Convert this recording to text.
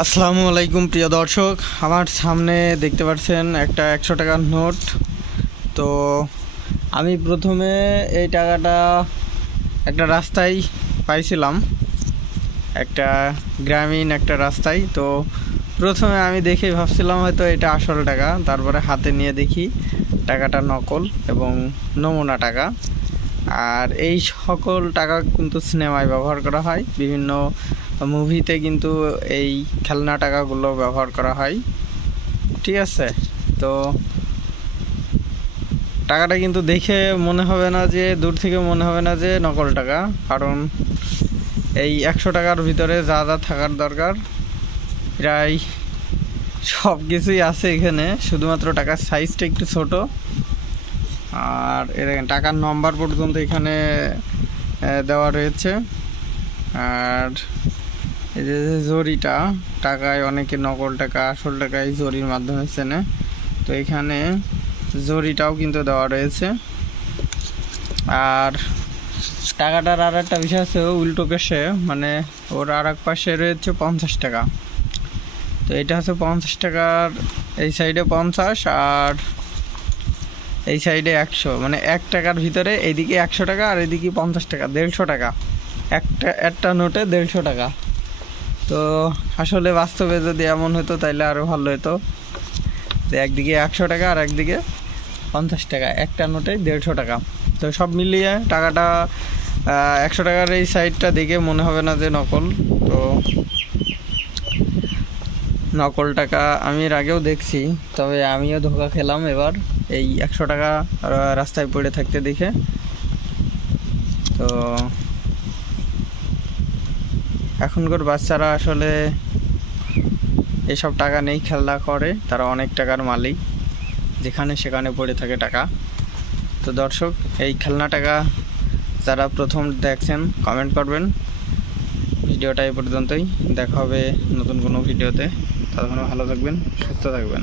আসসালামু আলাইকুম প্রিয় দর্শক, আমার সামনে দেখতে পাচ্ছেন একটা 100 টাকার নোট। তো আমি প্রথমে এই টাকাটা একটা রাস্তায় পাইছিলাম, একটা গ্রামীণ একটা রাস্তায়। তো প্রথমে আমি দেখে ভাবছিলাম হয়তো এটা আসল টাকা, তারপরে হাতে নিয়ে দেখি টাকাটা নকল এবং নমুনা টাকা। আর এই সকল টাকা কিন্তু সিনেমায় ব্যবহার করা হয়, বিভিন্ন মুভিতে কিন্তু এই খেলনা টাকাগুলো ব্যবহার করা হয়। ঠিক আছে, তো টাকাটা কিন্তু দেখে মনে হবে না যে, দূর থেকে মনে হবে না যে নকল টাকা, কারণ এই 100 টাকার ভিতরে যা যা থাকার দরকার প্রায় সব কিছুই আছে এখানে, শুধুমাত্র টাকার সাইজটা একটু ছোট। আর এর টাকার নম্বর পর্যন্ত এখানে দেওয়া রয়েছে। আর এই যে জরিটা, টাকায় অনেকে নকল টাকা আসল টাকা এই জরির মাধ্যমে চেনে, তো এখানে জরিটাও কিন্তু দেওয়া রয়েছে। আর টাকাটার আর একটা বিষয় আছে, উল্টো কেশে মানে ওর আর এক পাশে রয়েছে 50 টাকা। তো এটা হচ্ছে 50 টাকার, এই সাইডে 50 আর এই সাইডে 100, মানে 1 টাকার ভিতরে এইদিকে 100 টাকা আর এইদিকে 50 টাকা, 150 টাকা। একটা নোটে 150 টাকা। তো আসলে বাস্তবে যদি এমন হতো তাইলে আরও ভালো হতো, যে একদিকে 100 টাকা আর একদিকে 50 টাকা, একটা নোটে 150 টাকা। তো সব মিলিয়ে টাকাটা 100 টাকার এই সাইডটা দেখে মনে হবে না যে নকল। তো নকল টাকা আমি এর আগেও দেখছি, তবে আমিও ধোঁকা খেলাম এবার এই 100 টাকা রাস্তায় পড়ে থাকতে দেখে। তো এখনকার বাচ্চারা আসলে এসব টাকা নেই, খেলনা করে, তারা অনেক টাকার মালিক, যেখানে সেখানে পড়ে থাকে টাকা। তো দর্শক, এই খেলনা টাকা যারা প্রথম দেখছেন কমেন্ট করবেন। ভিডিওটা এই পর্যন্তই, দেখা হবে নতুন কোনো ভিডিওতে। ততক্ষণ ভালো থাকবেন, সুস্থ থাকবেন।